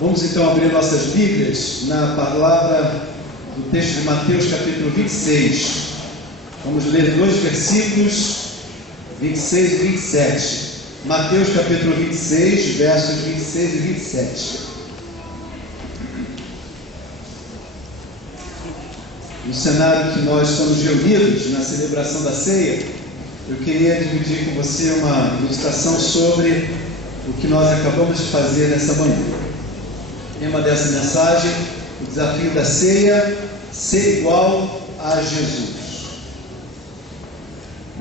Vamos então abrir nossas Bíblias na palavra do texto de Mateus capítulo 26. Vamos ler dois versículos, 26 e 27. Mateus capítulo 26, versos 26 e 27. No cenário que nós estamos reunidos na celebração da ceia, eu queria dividir com você uma meditação sobre o que nós acabamos de fazer nessa manhã. O tema dessa mensagem: o desafio da ceia, ser igual a Jesus.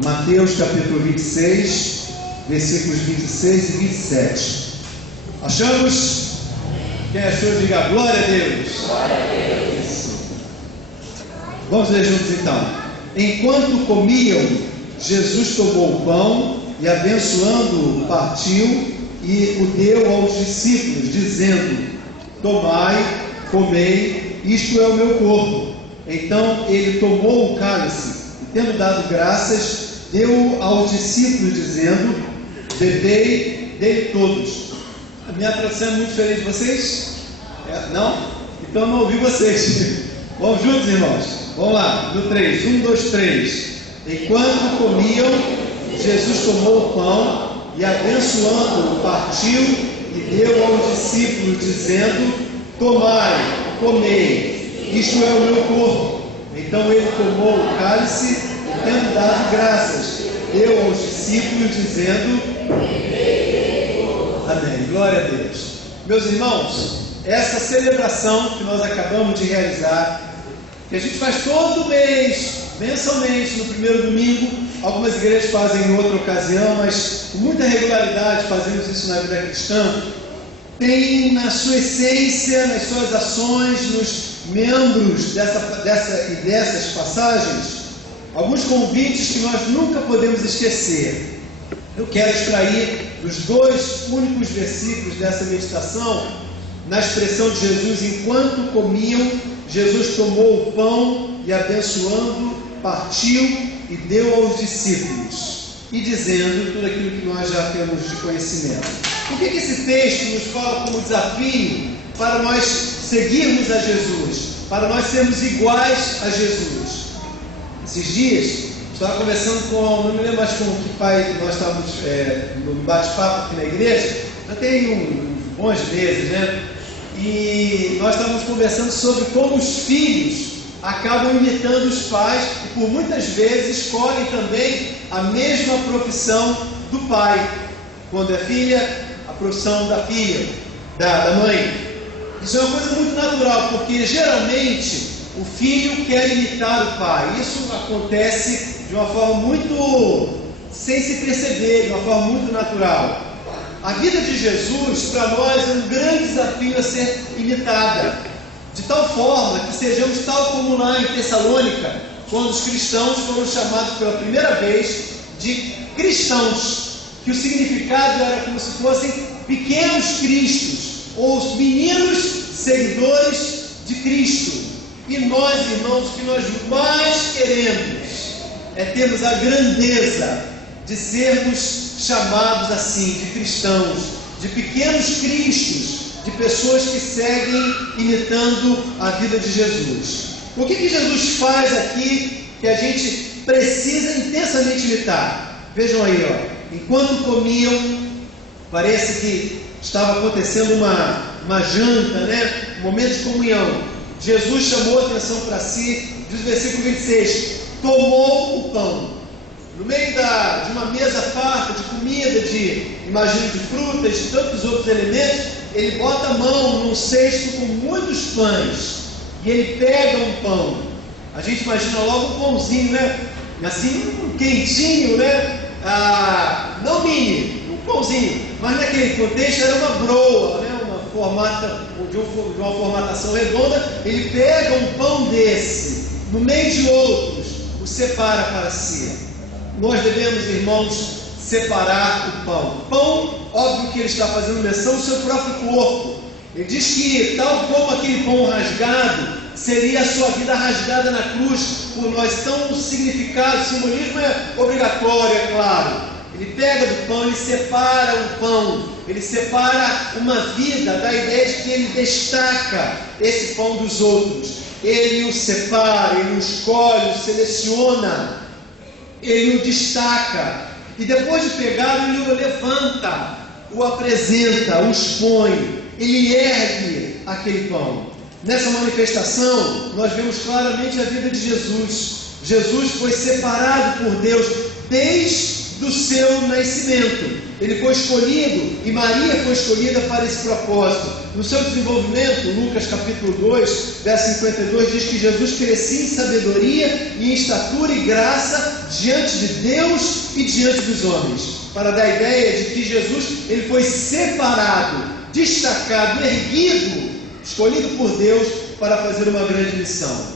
Mateus capítulo 26, versículos 26 e 27. Achamos? Quem achou, diga glória a Deus. Glória a Deus. Isso. Vamos ler juntos então. Enquanto comiam, Jesus tomou o pão e, abençoando-o, partiu e o deu aos discípulos, dizendo: tomai, comei, isto é o meu corpo. Então ele tomou o cálice e, tendo dado graças, deu aos discípulos, dizendo: bebei dele todos. A minha tradução é muito diferente de vocês? Não? Então não ouvi vocês. Vamos juntos, irmãos? Vamos lá, no 3, 1, 2, 3. Enquanto comiam, Jesus tomou o pão e, abençoando-o, partiu e deu aos discípulos, dizendo: tomai, comei, isto é o meu corpo. Então ele tomou o cálice e, tendo dado graças, deu aos discípulos, dizendo: amém. Glória a Deus. Meus irmãos, essa celebração que nós acabamos de realizar, que a gente faz todo mês, mensalmente, no primeiro domingo, algumas igrejas fazem em outra ocasião, mas com muita regularidade fazemos isso na vida cristã, tem na sua essência, nas suas ações, nos membros dessas passagens, alguns convites que nós nunca podemos esquecer. Eu quero extrair dos dois únicos versículos dessa meditação, na expressão de Jesus: enquanto comiam, Jesus tomou o pão e, abençoando, partiu e deu aos discípulos, e dizendo tudo aquilo que nós já temos de conhecimento. O que esse texto nos fala como desafio para nós seguirmos a Jesus, para nós sermos iguais a Jesus? Esses dias, estava conversando com, não me lembro mais com que pai nós estávamos no bate-papo aqui na igreja, já tem uns bons meses, né? E nós estávamos conversando sobre como os filhos acabam imitando os pais e por muitas vezes escolhem também a mesma profissão do pai. Quando é filha, a profissão da filha, da mãe. Isso é uma coisa muito natural, porque geralmente o filho quer imitar o pai. Isso acontece de uma forma muito sem se perceber, de uma forma muito natural. A vida de Jesus, para nós, é um grande desafio a ser imitada, de tal forma que sejamos tal como lá em Tessalônica, quando os cristãos foram chamados pela primeira vez de cristãos, que o significado era como se fossem pequenos cristos, ou os meninos seguidores de Cristo. E nós, irmãos, o que nós mais queremos é termos a grandeza de sermos chamados assim, de cristãos, de pequenos cristos, de pessoas que seguem imitando a vida de Jesus. O que Jesus faz aqui que a gente precisa intensamente imitar? Vejam aí, ó, enquanto comiam, parece que estava acontecendo uma janta, né? Um momento de comunhão. Jesus chamou a atenção para si, diz o versículo 26, tomou o pão. No meio de uma mesa farta de comida, imagino, de frutas, de tantos outros elementos, ele bota a mão num cesto com muitos pães, e ele pega um pão. A gente imagina logo um pãozinho, né? Assim, quentinho, né? Não mini, um pãozinho, mas naquele contexto era uma broa, né? De uma formatação redonda. Ele pega um pão desse, no meio de outros, o separa para si. Nós devemos, irmãos, separar o pão. Pão, óbvio que ele está fazendo menção do seu próprio corpo. Ele diz que, tal como aquele pão rasgado, seria a sua vida rasgada na cruz por nós. Então, o significado, o simbolismo é obrigatório, é claro. Ele pega do pão e separa o pão. ele separa uma vida da ideia de que ele destaca esse pão dos outros. Ele o separa, ele o escolhe, o seleciona, ele o destaca. E depois de pegá-lo, ele o levanta, o apresenta, o expõe, ele ergue aquele pão. Nessa manifestação, nós vemos claramente a vida de Jesus. Jesus foi separado por Deus desde o seu nascimento. Ele foi escolhido, e Maria foi escolhida para esse propósito. No seu desenvolvimento, Lucas capítulo 2, verso 52, diz que Jesus crescia em sabedoria e em estatura e graça diante de Deus e diante dos homens. Para dar a ideia de que Jesus ele foi separado, destacado, erguido, escolhido por Deus para fazer uma grande missão.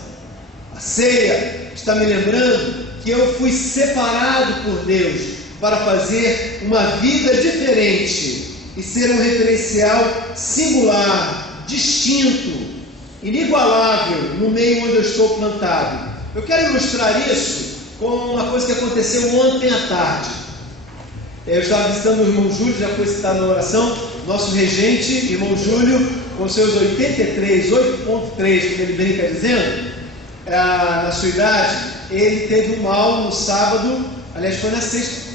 A ceia está me lembrando que eu fui separado por Deus para fazer uma vida diferente e ser um referencial singular, distinto, inigualável no meio onde eu estou plantado. Eu quero ilustrar isso com uma coisa que aconteceu ontem à tarde. Eu estava visitando o irmão Júlio, já foi citado na oração, nosso regente, irmão Júlio, com seus 83, 8.3, como ele brinca dizendo, na sua idade, ele teve um mal no sábado, aliás foi na sexta,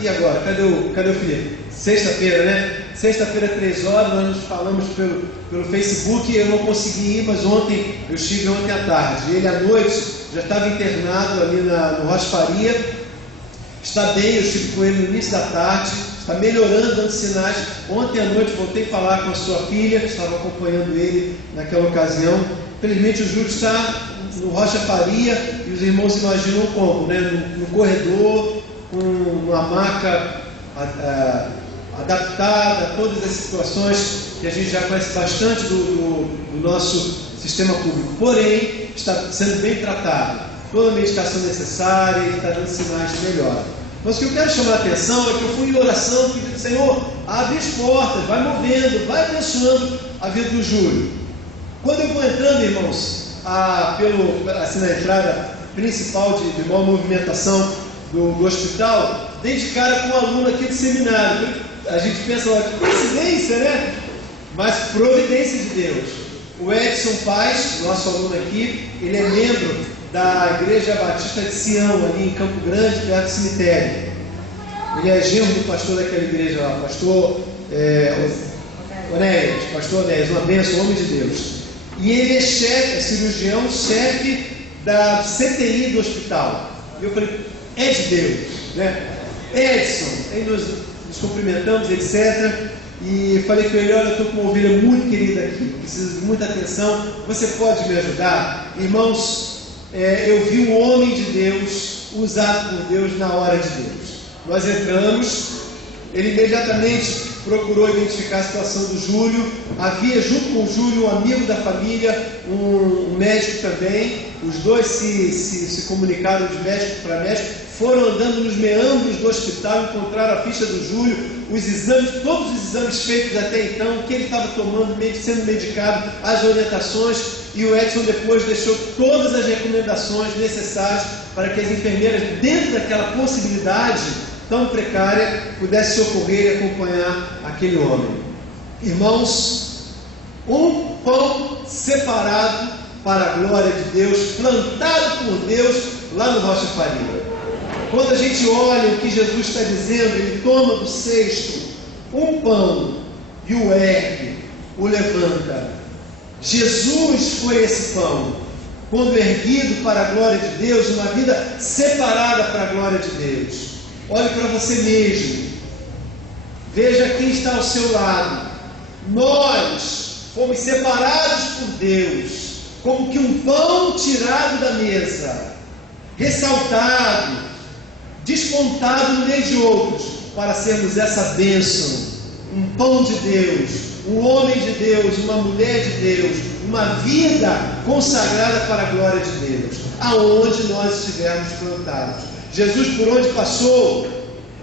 e agora? Cadê o Felipe? Sexta-feira, né? Sexta-feira, 3 horas, nós nos falamos pelo Facebook, eu não consegui ir, mas eu estive ontem à tarde, ele à noite já estava internado ali no Rocha Faria, está bem, eu estive com ele no início da tarde, está melhorando, dando sinais. Ontem à noite voltei a falar com a sua filha, que estava acompanhando ele naquela ocasião. Infelizmente o Júlio está no Rocha Faria e os irmãos se imaginam como, né? No corredor, com uma maca adaptada a todas as situações que a gente já conhece bastante do nosso sistema público. Porém, está sendo bem tratado, toda a medicação necessária e está dando sinais de melhora. Mas o que eu quero chamar a atenção é que eu fui em oração pedindo: Senhor, abre as portas, vai movendo, vai abençoando a vida do Júlio. Quando eu vou entrando, irmãos, assim, na entrada principal de maior movimentação do hospital, dei de cara com um aluno aqui do seminário. A gente pensa, olha, que coincidência, né? Mas providência de Deus. O Edson Paz, nosso aluno aqui, ele é membro da Igreja Batista de Sião, ali em Campo Grande, perto do cemitério. Ele é genro do pastor daquela igreja lá, pastor Onéias, uma bênção, homem de Deus. E ele é cirurgião, chefe da CTI do hospital. E eu falei, é de Deus, né? Edson, aí nos cumprimentamos, etc. E falei com ele: olha, eu estou com uma ovelha muito querida aqui, preciso de muita atenção, você pode me ajudar? Irmãos, eu vi um homem de Deus usado por Deus na hora de Deus. Nós entramos, ele imediatamente procurou identificar a situação do Júlio. Havia junto com o Júlio um amigo da família, um médico também. Os dois se comunicaram de médico para médico, foram andando nos meandros do hospital, encontraram a ficha do Júlio, os exames, todos os exames feitos até então, o que ele estava tomando, sendo medicado, as orientações, e o Edson depois deixou todas as recomendações necessárias para que as enfermeiras, dentro daquela possibilidade tão precária, pudessem socorrer e acompanhar aquele homem. Irmãos, um pão separado para a glória de Deus, plantado por Deus lá no Rocha Faria. Quando a gente olha o que Jesus está dizendo, ele toma do cesto um pão e o ergue, o levanta. Jesus foi esse pão, quando erguido para a glória de Deus, uma vida separada para a glória de Deus. Olhe para você mesmo, veja quem está ao seu lado. Nós fomos separados por Deus, como que um pão tirado da mesa, ressaltado, despontado no meio de outros, para sermos essa bênção, um pão de Deus, um homem de Deus, uma mulher de Deus, uma vida consagrada para a glória de Deus, aonde nós estivermos plantados. Jesus, por onde passou,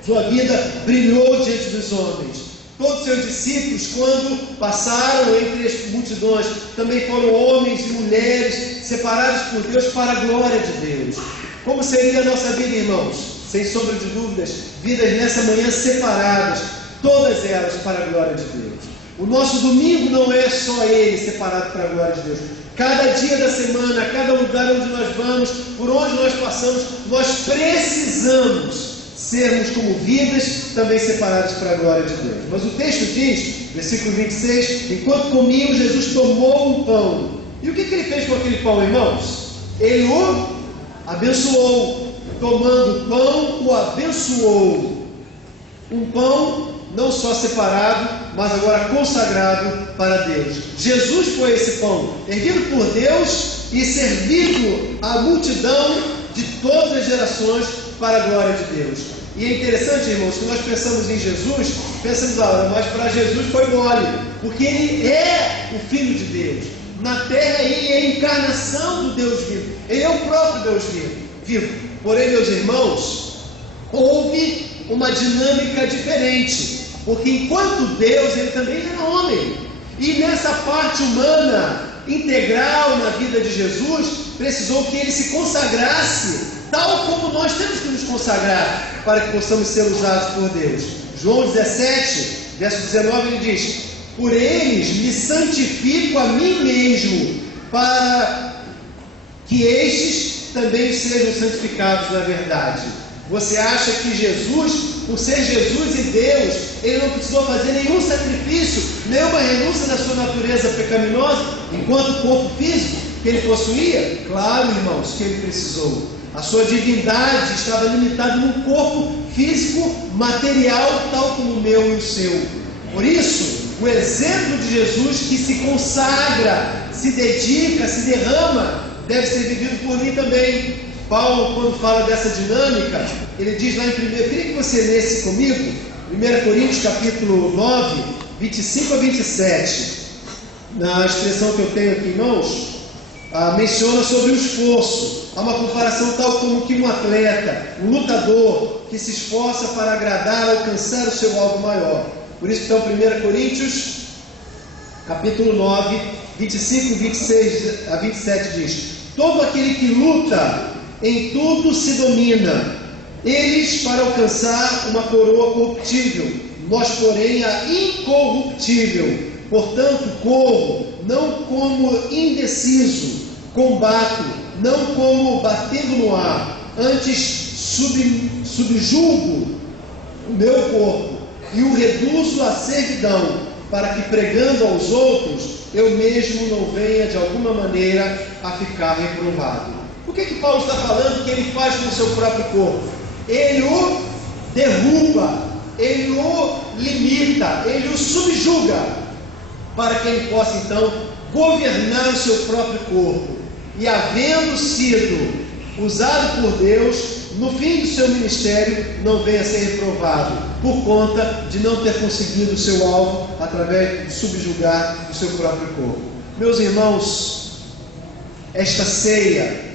sua vida brilhou diante dos homens. Todos os seus discípulos, quando passaram entre as multidões, também foram homens e mulheres separados por Deus para a glória de Deus. Como seria a nossa vida, irmãos? Sem sombra de dúvidas, vidas nessa manhã separadas, todas elas para a glória de Deus. O nosso domingo não é só ele separado para a glória de Deus. Cada dia da semana, cada lugar onde nós vamos, por onde nós passamos, nós precisamos sermos como vidas também separadas para a glória de Deus. Mas o texto diz, versículo 26, enquanto comiam, Jesus tomou um pão. E o que ele fez com aquele pão, irmãos? Ele o abençoou. Tomando o pão, o abençoou. Um pão não só separado, mas agora consagrado para Deus. Jesus foi esse pão, erguido por Deus e servido à multidão de todas as gerações para a glória de Deus. E é interessante, irmãos, que nós pensamos em Jesus, pensamos, mas para Jesus foi mole, porque Ele é o Filho de Deus. Na terra Ele é a encarnação do Deus vivo. Ele é o próprio Deus vivo. Porém, meus irmãos, houve uma dinâmica diferente. Porque enquanto Deus, Ele também era homem. E nessa parte humana, integral na vida de Jesus, precisou que Ele se consagrasse, tal como nós temos que nos consagrar, para que possamos ser usados por Deus. João 17, verso 19, ele diz: por eles me santifico a mim mesmo, para que estes também sejam santificados na verdade. Você acha que Jesus, por ser Jesus e Deus, Ele não precisou fazer nenhum sacrifício, nenhuma renúncia da sua natureza pecaminosa, enquanto corpo físico que Ele possuía? Claro, irmãos, que Ele precisou. A sua divindade estava limitada num corpo físico, material, tal como o meu e o seu. Por isso, o exemplo de Jesus que se consagra, se dedica, se derrama, deve ser vivido por mim também. Paulo, quando fala dessa dinâmica, ele diz lá em 1, eu queria que você lesse comigo, 1 Coríntios capítulo 9, 25 a 27. Na expressão que eu tenho aqui, irmãos, menciona sobre o esforço. Há uma comparação tal como que um atleta, um lutador, que se esforça para agradar, alcançar o seu alvo maior. Por isso, então, 1 Coríntios capítulo 9, 25, 26 a 27 diz: todo aquele que luta em tudo se domina, eles para alcançar uma coroa corruptível, nós porém a incorruptível. Portanto, corro, não como indeciso, combato, não como batendo no ar, antes subjugo o meu corpo e o reduzo à servidão, para que pregando aos outros, eu mesmo não venha de alguma maneira a ficar reprovado. O que Paulo está falando que ele faz com o seu próprio corpo? Ele o derruba, ele o limita, ele o subjuga, para que ele possa então governar o seu próprio corpo. E havendo sido usado por Deus, no fim do seu ministério, não venha a ser reprovado, por conta de não ter conseguido o seu alvo, através de subjugar o seu próprio corpo. Meus irmãos, esta ceia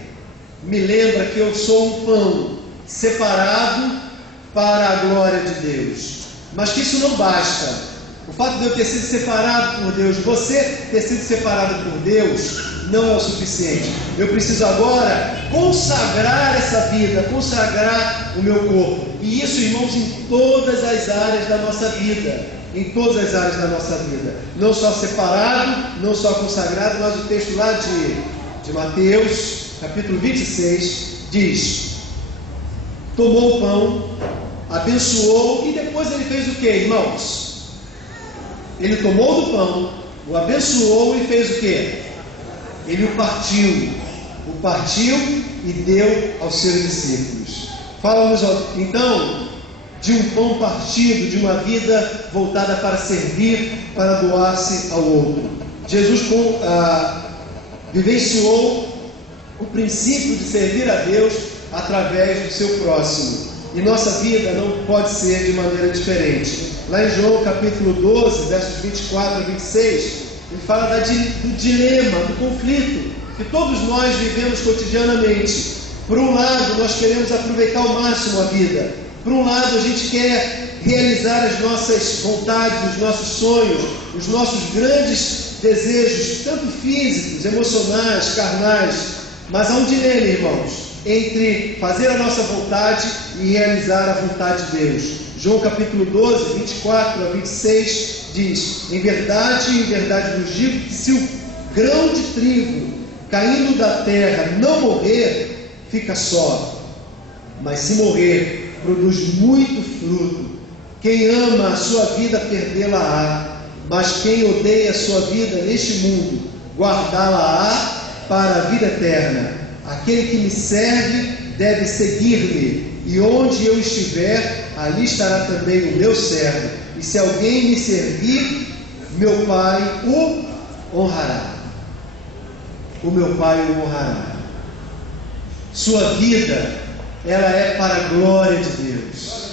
me lembra que eu sou um pão separado para a glória de Deus, mas que isso não basta. O fato de eu ter sido separado por Deus, você ter sido separado por Deus, não é o suficiente. Eu preciso agora consagrar essa vida, consagrar o meu corpo. E isso, irmãos, em todas as áreas da nossa vida. Em todas as áreas da nossa vida. Não só separado, não só consagrado, mas o texto lá de Mateus, capítulo 26, diz: tomou o pão, abençoou, e depois ele fez o que, irmãos? Ele tomou do pão, o abençoou e fez o que? Ele o partiu e deu aos seus discípulos. Fala-nos então de um pão partido, de uma vida voltada para servir, para doar-se ao outro. Jesus vivenciou o princípio de servir a Deus através do seu próximo. E nossa vida não pode ser de maneira diferente. Lá em João capítulo 12, versos 24 a 26, ele fala do dilema, do conflito que todos nós vivemos cotidianamente. Por um lado, nós queremos aproveitar ao máximo a vida. Por um lado, a gente quer realizar as nossas vontades, os nossos sonhos, os nossos grandes desejos, tanto físicos, emocionais, carnais. Mas há um dilema, irmãos, entre fazer a nossa vontade e realizar a vontade de Deus. João capítulo 12, 24 a 26 diz: em verdade vos digo que se o grão de trigo caindo da terra não morrer, fica só, mas se morrer, produz muito fruto. Quem ama a sua vida, perdê-la-á, mas quem odeia a sua vida neste mundo, guardá-la-á para a vida eterna. Aquele que me serve deve seguir-me, e onde eu estiver, ali estará também o meu servo. E se alguém me servir, meu Pai o honrará. O meu Pai o honrará. Sua vida, ela é para a glória de Deus.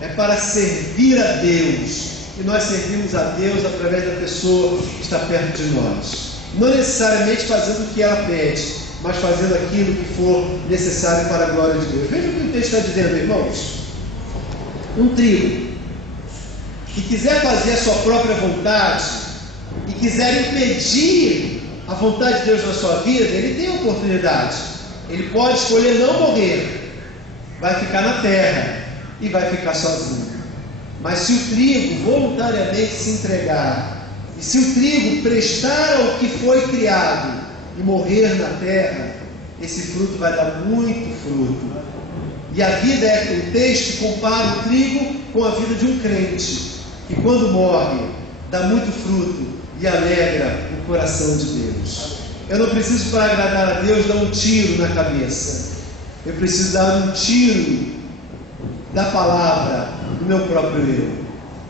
É para servir a Deus. E nós servimos a Deus através da pessoa que está perto de nós. Não necessariamente fazendo o que ela pede, mas fazendo aquilo que for necessário para a glória de Deus. Veja o que o texto está dizendo, irmãos. Um trigo que quiser fazer a sua própria vontade e quiser impedir a vontade de Deus na sua vida, ele tem a oportunidade. Ele pode escolher não morrer, vai ficar na terra e vai ficar sozinho. Mas se o trigo voluntariamente se entregar, e se o trigo prestar ao que foi criado e morrer na terra, esse fruto vai dar muito fruto. E a vida o texto compara o trigo com a vida de um crente, que quando morre, dá muito fruto e alegra o coração de Deus. Eu não preciso, para agradar a Deus, dar um tiro na cabeça. Eu preciso dar um tiro da palavra do meu próprio eu.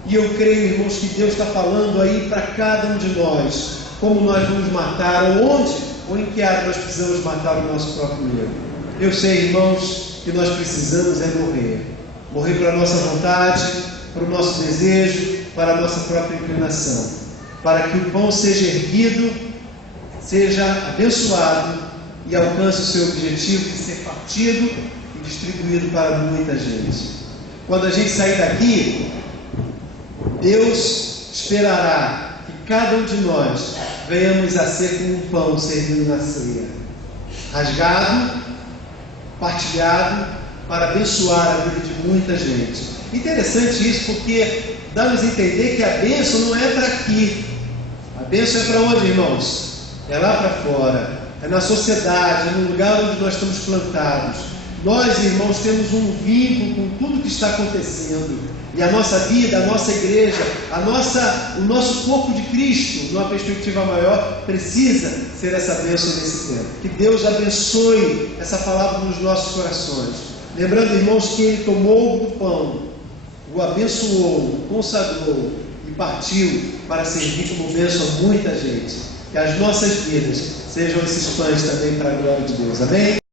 E eu creio, irmãos, que Deus está falando aí para cada um de nós, como nós vamos matar, ou onde ou em que área nós precisamos matar o nosso próprio eu. Eu sei, irmãos, que nós precisamos morrer. Morrer para a nossa vontade, para o nosso desejo, para a nossa própria inclinação. Para que o pão seja erguido, seja abençoado e alcance o seu objetivo de ser partido e distribuído para muita gente. Quando a gente sair daqui, Deus esperará que cada um de nós venhamos a ser como um pão servido na ceia, rasgado, partilhado, para abençoar a vida de muita gente. Interessante isso, porque dá-nos a entender que a bênção não é para aqui. A bênção é para onde, irmãos? É lá para fora, é na sociedade, é no lugar onde nós estamos plantados. Nós, irmãos, temos um vínculo com tudo que está acontecendo. E a nossa vida, a nossa igreja, o nosso corpo de Cristo, numa perspectiva maior, precisa ser essa bênção nesse tempo. Que Deus abençoe essa palavra nos nossos corações. Lembrando, irmãos, que Ele tomou do pão, o abençoou, o consagrou e partiu para servir como bênção a muita gente. Que as nossas vidas sejam esses pães também para a glória de Deus. Amém?